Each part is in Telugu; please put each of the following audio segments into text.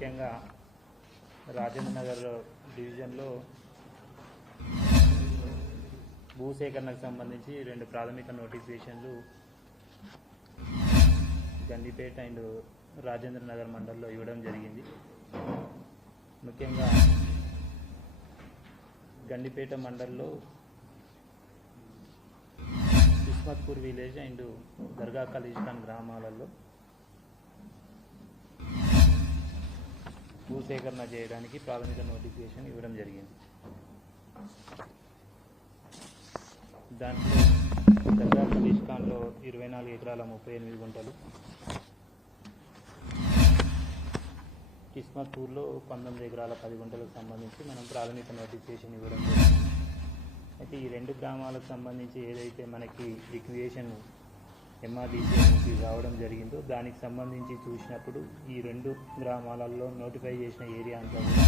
ముఖ్యంగా రాజేంద్ర నగర్ డివిజన్లో భూసేకరణకు సంబంధించి 2 ప్రాథమిక నోటిఫికేషన్లు గండిపేట అండ్ రాజేంద్ర నగర్ మండల్లో ఇవ్వడం జరిగింది. ముఖ్యంగా గండిపేట మండల్లో కిస్మత్పూర్ విలేజ్ అండ్ దర్గా ఖలీజ్ఖాన్ గ్రామాలలో భూసేకరణ చేయడానికి ప్రాథమిక నోటిఫికేషన్ ఇవ్వడం జరిగింది. దాంట్లో దర్గా ఖలీజ్ఖాన్లో 24 ఎకరాల 38 గుంటలు, కిస్మత్పూర్లో 19 ఎకరాల 10 గుంటలకు సంబంధించి మనం ప్రాథమిక నోటిఫికేషన్ ఇవ్వడం జరిగింది. అయితే ఈ 2 గ్రామాలకు సంబంధించి ఏదైతే మనకి రిక్రియేషన్ MRDC నుంచి రావడం జరిగిందో దానికి సంబంధించి చూసినప్పుడు ఈ 2 గ్రామాలలో నోటిఫై చేసిన ఏరియా అంతా కూడా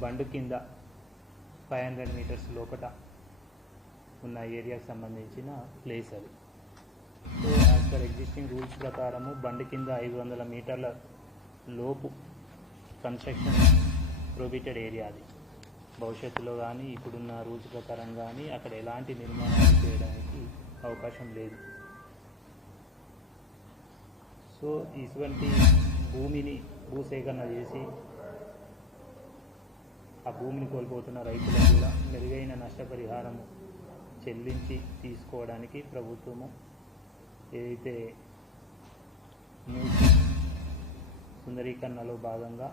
బండు కింద 500 మీటర్స్ లోపట ఉన్న ఏరియాకి సంబంధించిన ప్లేస్ అది. So as per existing rules ప్రకారము బండి కింద 500 మీటర్ల లోపు కన్స్ట్రక్షన్ ప్రొహిబిటెడ్ ఏరియా అది. భవిష్యత్తులో కానీ ఇప్పుడున్న రూల్స్ ప్రకారం కానీ అక్కడ ఎలాంటి నిర్మాణాలు చేయడానికి అవకాశం లేదు. సో ఇటువంటి భూమిని భూసేకరణ చేసి ఆ భూమిని కోల్పోతున్న రైతులకు కూడా మెరుగైన నష్టపరిహారం చెల్లించి తీసుకోవడానికి ప్రభుత్వము ఏదైతే మూసి సుందరీకరణలో భాగంగా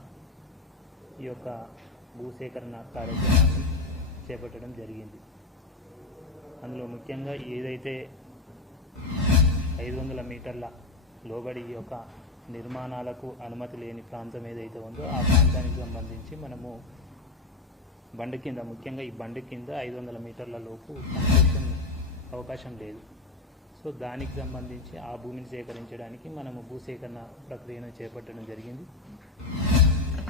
ఈ యొక్క భూసేకరణ కార్యక్రమాన్ని చేపట్టడం జరిగింది. అందులో ముఖ్యంగా ఏదైతే 500 మీటర్ల లోబడి ఈ యొక్క నిర్మాణాలకు అనుమతి లేని ప్రాంతం ఏదైతే ఉందో ఆ ప్రాంతానికి సంబంధించి మనము బండి కింద, ముఖ్యంగా ఈ బండి కింద 500 మీటర్ల లోపు కన్స్ట్రక్షన్ అవకాశం లేదు. సో దానికి సంబంధించి ఆ భూమిని సేకరించడానికి మనము భూసేకరణ ప్రక్రియను చేపట్టడం జరిగింది.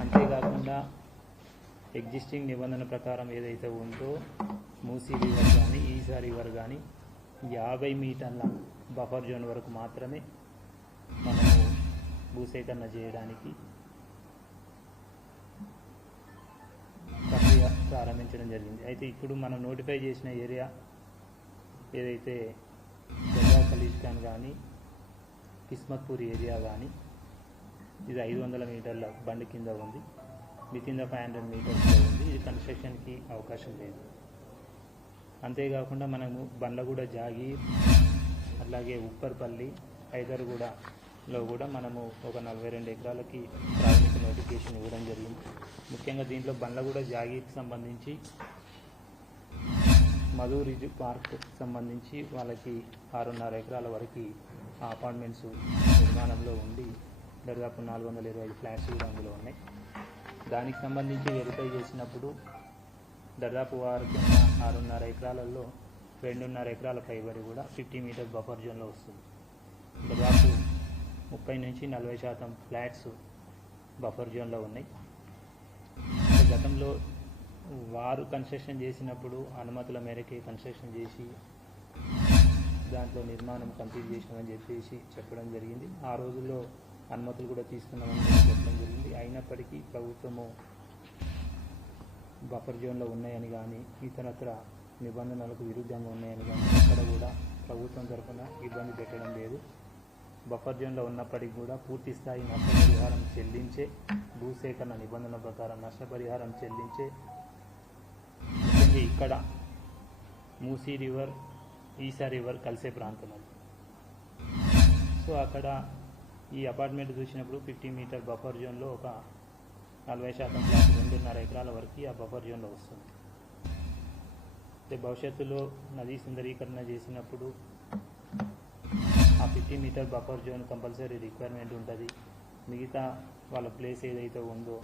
అంతేకాకుండా ఎగ్జిస్టింగ్ నిబంధన ప్రకారం ఏదైతే ఉందో మూసీ రివర్ కానీ ఈసా రివర్ కానీ 50 మీటర్ల బఫర్ జోన్ వరకు మాత్రమే మనము భూసేకరణ చేయడానికి ప్రక్రియ ప్రారంభించడం జరిగింది. అయితే ఇప్పుడు మనం నోటిఫై చేసిన ఏరియా ఏదైతే దర్గా ఖలీజ్ఖాన్ కానీ కిస్మత్పూర్ ఏరియా కానీ ఇది 500 మీటర్ల బండి కింద ఉంది, వితిన్ ద 500 మీటర్స్లో ఉంది. ఇది కన్స్ట్రక్షన్కి అవకాశం లేదు. అంతేకాకుండా మనము బండ్లగూడ జాగీర్, అలాగే ఉప్పర్పల్లి, హైదర్గూడలో కూడా మనము ఒక 42 ఎకరాలకి ప్రాథమిక నోటిఫికేషన్ ఇవ్వడం జరిగింది. ముఖ్యంగా దీంట్లో బండ్లగూడ జాగీర్కి సంబంధించి మధు రిజ్ పార్క్ సంబంధించి వాళ్ళకి 6.5 ఎకరాల వరకు అపార్ట్మెంట్స్ నిర్మాణంలో ఉండి దాదాపు 425 ఫ్లాట్స్ కూడా అందులో ఉన్నాయి. దానికి సంబంధించి వెరిఫై చేసినప్పుడు దాదాపు వారికి 6.5 ఎకరాలలో 2.5 ఎకరాల పైబడి కూడా 50 మీటర్స్ బఫర్ జోన్లో వస్తుంది. దాదాపు 30 నుంచి 40% ఫ్లాట్స్ బఫర్ జోన్లో ఉన్నాయి. గతంలో వారు కన్స్ట్రక్షన్ చేసినప్పుడు అనుమతుల మేరకే కన్స్ట్రక్షన్ చేసి దాంట్లో నిర్మాణం కంప్లీట్ చేసినామని చెప్పేసి చెప్పడం జరిగింది. ఆ రోజుల్లో అనుమతులు కూడా తీసుకున్నామని చెప్పడం జరిగింది. అయినప్పటికీ ప్రభుత్వము బఫర్ జోన్లో ఉన్నాయని కానీ ఇతరత్ర నిబంధనలకు విరుద్ధంగా ఉన్నాయని కానీ ఎక్కడ కూడా ప్రభుత్వం తరఫున ఇబ్బంది పెట్టడం లేదు. బఫర్ జోన్లో ఉన్నప్పటికీ కూడా పూర్తి స్థాయి నష్టపరిహారం చెల్లించే, భూసేకరణ నిబంధనల ప్రకారం నష్టపరిహారం చెల్లించే, ముఖ్యంగా ఇక్కడ మూసీ రివర్ ఈసా రివర్ కలిసే ప్రాంతం అది. సో అక్కడ ఈ అపార్ట్మెంట్ చూసినప్పుడు 50 మీటర్ బఫర్ జోన్లో ఒక 40% ప్లాట్ 2.5 ఎకరాల వరకు ఆ బఫర్ జోన్లో వస్తుంది. అయితే భవిష్యత్తులో నదీ సుందరీకరణ చేసినప్పుడు ఆ 50 metre buffer zone compulsory requirement ఉంటుంది. మిగతా వాళ్ళ ప్లేస్ ఏదైతే ఉందో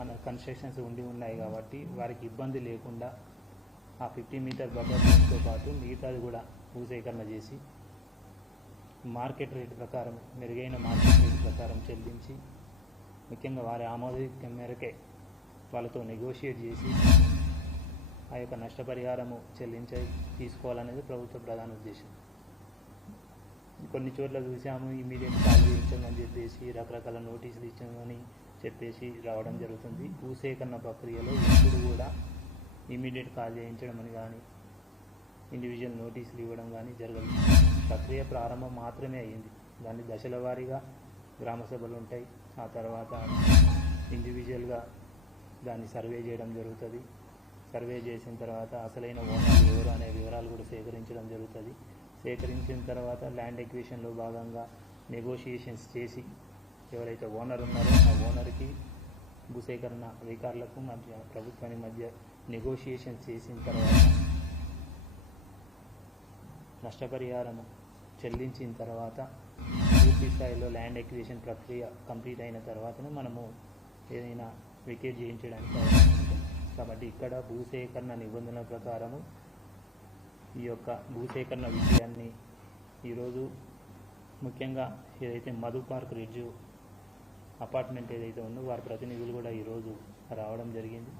అన్న కన్స్ట్రక్షన్స్ ఉన్నాయి కాబట్టి వారికి ఇబ్బంది లేకుండా ఆ 50 మీటర్ బఫర్ జోన్తో పాటు మిగతాది కూడా భూసేకరణ చేసి మార్కెట్ రేట్ ప్రకారం, మెరుగైన మార్కెట్ రేట్ ప్రకారం చెల్లించి, ముఖ్యంగా వారి ఆమోదం మేరకే వాళ్ళతో నెగోషియేట్ చేసి ఆ యొక్క నష్టపరిహారము తీసుకోవాలనేది ప్రభుత్వ ప్రధాన ఉద్దేశం. కొన్ని చోట్ల చూసాము ఇమీడియట్ కాల్ చేయించమని చెప్పేసి రకరకాల నోటీసులు ఇచ్చామని చెప్పేసి రావడం జరుగుతుంది. భూసేకరణ ప్రక్రియలో ఇప్పుడు కూడా ఇమీడియట్ కాల్ చేయించడం అని కానీ ఇండివిజువల్ నోటీసులు ఇవ్వడం కానీ జరగదు. ప్రక్రియ ప్రారంభం మాత్రమే అయ్యింది. దాన్ని దశల వారీగా గ్రామ సభలు ఉంటాయి. ఆ తర్వాత ఇండివిజువల్గా దాన్ని సర్వే చేయడం జరుగుతుంది. సర్వే చేసిన తర్వాత అసలైన ఓనర్లు ఎవరు అనే వివరాలు కూడా సేకరించడం జరుగుతుంది. సేకరించిన తర్వాత ల్యాండ్ ఎక్విజిషన్లో భాగంగా నెగోషియేషన్స్ చేసి ఎవరైతే ఓనర్ ఉన్నారో ఆ ఓనర్కి భూసేకరణ అధికారులకు మధ్య ప్రభుత్వానికి మధ్య నెగోషియేషన్స్ చేసిన తర్వాత నష్టపరిహారం చెల్లించిన తర్వాత పూర్తి స్థాయిలో ల్యాండ్ ఎక్విజిషన్ ప్రక్రియ కంప్లీట్ అయిన తర్వాతనే మనము ఏదైనా వికేట్ చేయించడానికి అవకాశం ఉంటుంది. కాబట్టి ఇక్కడ భూసేకరణ నిబంధనల ప్రకారము ఈ యొక్క భూసేకరణ విషయాన్ని ఈరోజు ముఖ్యంగా ఏదైతే మధు పార్క్ రిడ్జ్ అపార్ట్మెంట్ ఏదైతే ఉందో వారి ప్రతినిధులు కూడా ఈరోజు రావడం జరిగింది.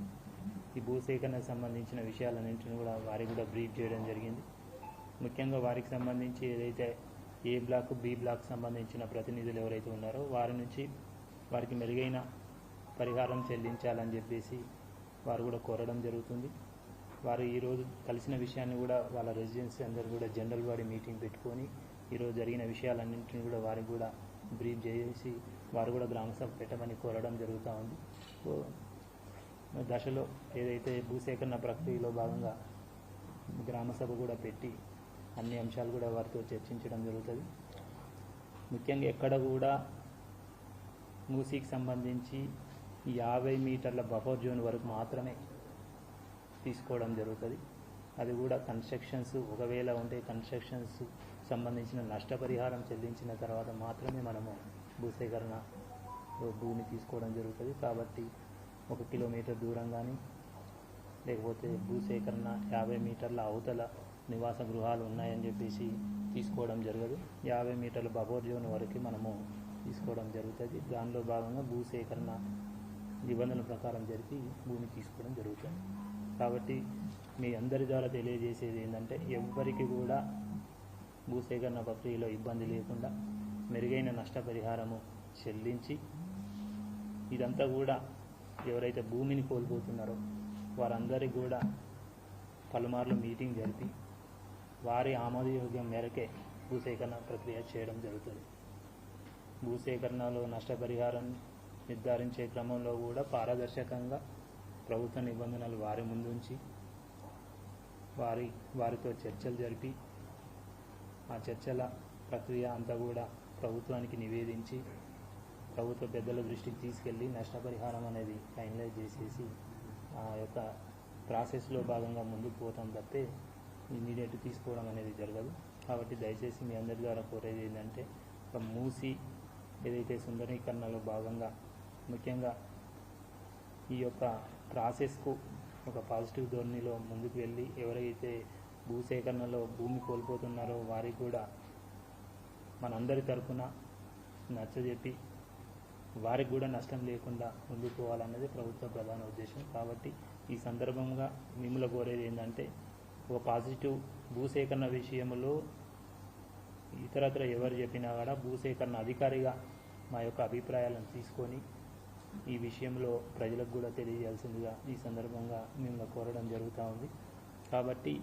ఈ భూసేకరణకు సంబంధించిన విషయాలన్నింటినీ కూడా వారికి కూడా బ్రీఫ్ చేయడం జరిగింది. ముఖ్యంగా వారికి సంబంధించి ఏదైతే ఏ బ్లాక్ బి బ్లాక్ సంబంధించిన ప్రతినిధులు ఎవరైతే ఉన్నారో వారి నుంచి వారికి మెరుగైన పరిహారం చెల్లించాలని చెప్పేసి వారు కూడా కోరడం జరుగుతుంది. వారు ఈరోజు కలిసిన విషయాన్ని కూడా వాళ్ళ రెసిడెన్సీ అందరూ కూడా జనరల్ బాడీ మీటింగ్ పెట్టుకొని ఈరోజు జరిగిన విషయాలన్నింటినీ కూడా వారికి కూడా బ్రీఫ్ చేసి వారు కూడా గ్రామసభ పెట్టమని కోరడం జరుగుతూ ఉంది. సో దశలో ఏదైతే భూసేకరణ ప్రక్రియలో భాగంగా గ్రామసభ కూడా పెట్టి అన్ని అంశాలు కూడా వారితో చర్చించడం జరుగుతుంది. ముఖ్యంగా ఎక్కడ కూడా మూసీకి సంబంధించి 50 మీటర్ల బఫర్ జోన్ వరకు మాత్రమే తీసుకోవడం జరుగుతుంది. అది కూడా కన్స్ట్రక్షన్స్ ఒకవేళ ఉంటే కన్స్ట్రక్షన్స్ సంబంధించిన నష్టపరిహారం చెల్లించిన తర్వాత మాత్రమే మనము భూసేకరణ భూమి తీసుకోవడం జరుగుతుంది. కాబట్టి 1 కిలోమీటర్ దూరం కానీ లేకపోతే భూసేకరణ 50 మీటర్ల అవతల నివాస గృహాలు ఉన్నాయని చెప్పేసి తీసుకోవడం జరగదు. 50 మీటర్ల బఫర్ జోన్ వరకు మనము తీసుకోవడం జరుగుతుంది. దానిలో భాగంగా భూసేకరణ నిబంధనల ప్రకారం జరిపి భూమి తీసుకోవడం జరుగుతుంది. కాబట్టి మీ అందరి ద్వారా తెలియజేసేది ఏంటంటే ఎవ్వరికి కూడా భూసేకరణ ప్రక్రియలో ఇబ్బంది లేకుండా మెరుగైన నష్టపరిహారము చెల్లించి ఇదంతా కూడా ఎవరైతే భూమిని కోల్పోతున్నారో వారందరికీ కూడా పలుమార్లు మీటింగ్ జరిపి వారి ఆమోదయోగ్యం మేరకే భూసేకరణ ప్రక్రియ చేయడం జరుగుతుంది. భూసేకరణలో నష్టపరిహారం నిర్ధారించే క్రమంలో కూడా పారదర్శకంగా ప్రభుత్వ నిబంధనలు వారి ముందుంచి వారితో చర్చలు జరిపి ఆ చర్చల ప్రక్రియ అంతా కూడా ప్రభుత్వానికి నివేదించి ప్రభుత్వ పెద్దల దృష్టికి తీసుకెళ్ళి నష్టపరిహారం అనేది ఫైనలైజ్ చేసేసి ఆ యొక్క ప్రాసెస్లో భాగంగా ముందుకు పోతాం తప్పే ఇమీడియట్ తీసుకోవడం అనేది జరగదు. కాబట్టి దయచేసి మీ అందరి ద్వారా కోరేది ఏంటంటే ఒక మూసి ఏదైతే సుందరీకరణలో భాగంగా ముఖ్యంగా ఈ యొక్క ప్రాసెస్కు ఒక పాజిటివ్ ధోరణిలో ముందుకు వెళ్ళి ఎవరైతే భూసేకరణలో భూమి కోల్పోతున్నారో వారికి కూడా మనందరి తరఫున నచ్చజెప్పి వారికి కూడా నష్టం లేకుండా ముందుకు పోవాలన్నది ప్రభుత్వ ప్రధాన ఉద్దేశం. కాబట్టి ఈ సందర్భంగా మిమ్మల్ని కోరేది ఏంటంటే ఒక పాజిటివ్ భూసేకరణ విషయంలో ఇతరత్ర ఎవరు చెప్పినా కూడా భూసేకరణ అధికారిగా మా యొక్క అభిప్రాయాలను తీసుకొని ఈ విషయంలో ప్రజలకు కూడా తెలియజేయాల్సిందిగా ఈ సందర్భంగా మిమ్మల్ని కోరడం జరుగుతూ ఉంది. కాబట్టి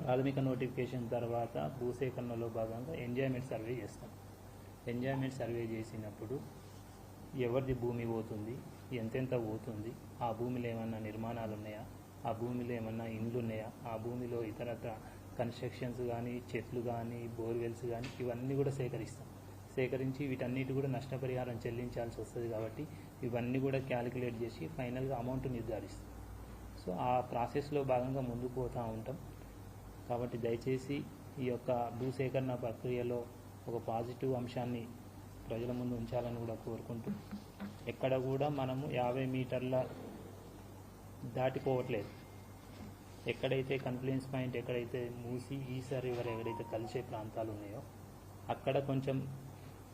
ప్రాథమిక నోటిఫికేషన్ తర్వాత భూసేకరణలో భాగంగా ఎంజాయ్మెంట్ సర్వే చేస్తాం. ఎంజాయ్మెంట్ సర్వే చేసినప్పుడు ఎవరిది భూమి పోతుంది, ఎంతెంత పోతుంది, ఆ భూమిలో ఏమన్నా నిర్మాణాలు ఉన్నాయా, ఆ భూమిలో ఏమన్నా ఇండ్లు ఉన్నాయా, ఆ భూమిలో ఇతరత్ర కన్స్ట్రక్షన్స్ కానీ చెట్లు కానీ బోర్వెల్స్ కానీ ఇవన్నీ కూడా సేకరించి వీటన్నిటి కూడా నష్టపరిహారం చెల్లించాల్సి వస్తుంది. కాబట్టి ఇవన్నీ కూడా క్యాలిక్యులేట్ చేసి ఫైనల్గా అమౌంట్ నిర్ధారిస్తాం. సో ఆ ప్రాసెస్లో భాగంగా ముందుకు పోతూ ఉంటాం. కాబట్టి దయచేసి ఈ యొక్క భూసేకరణ ప్రక్రియలో ఒక పాజిటివ్ అంశాన్ని ప్రజల ముందు ఉంచాలని కూడా కోరుకుంటూ ఎక్కడ కూడా మనము 50 మీటర్ల దాటిపోవట్లేదు. ఎక్కడైతే కన్ఫ్లుయెన్స్ పాయింట్ ఎక్కడైతే మూసి ఈసా రివర్ ఎక్కడైతే కలిసే ప్రాంతాలు ఉన్నాయో అక్కడ కొంచెం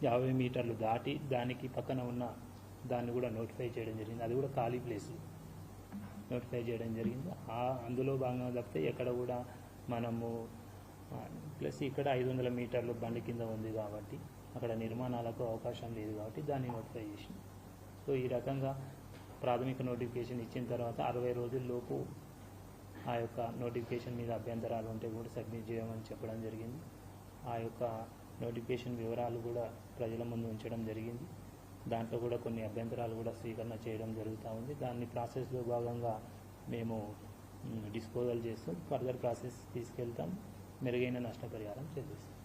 50 మీటర్లు దాటి దానికి పక్కన ఉన్న దాన్ని కూడా నోటిఫై చేయడం జరిగింది. అది కూడా ఖాళీ ప్లేస్ నోటిఫై చేయడం జరిగింది. అందులో భాగంగా తప్పితే ఎక్కడ కూడా మనము ప్లస్ ఇక్కడ 500 మీటర్లు బండి కింద ఉంది కాబట్టి అక్కడ నిర్మాణాలకు అవకాశం లేదు కాబట్టి దాన్ని నోటిఫై చేసింది. సో ఈ రకంగా ప్రాథమిక నోటిఫికేషన్ ఇచ్చిన తర్వాత 60 రోజుల్లోపు ఆ యొక్క నోటిఫికేషన్ మీద అభ్యంతరాలు ఉంటే కూడా సబ్మిట్ చేయమని చెప్పడం జరిగింది. ఆ యొక్క నోటిఫికేషన్ వివరాలు కూడా ప్రజల ముందు ఉంచడం జరిగింది. దాంట్లో కూడా కొన్ని అభ్యంతరాలు కూడా స్వీకరణ చేయడం జరుగుతూ ఉంది. దాన్ని ప్రాసెస్లో భాగంగా మేము డిస్పోజల్ చేస్తూ ఫర్దర్ ప్రాసెస్ తీసుకెళ్తాం, మెరుగైన నష్టపరిహారం చెల్లిస్తాం.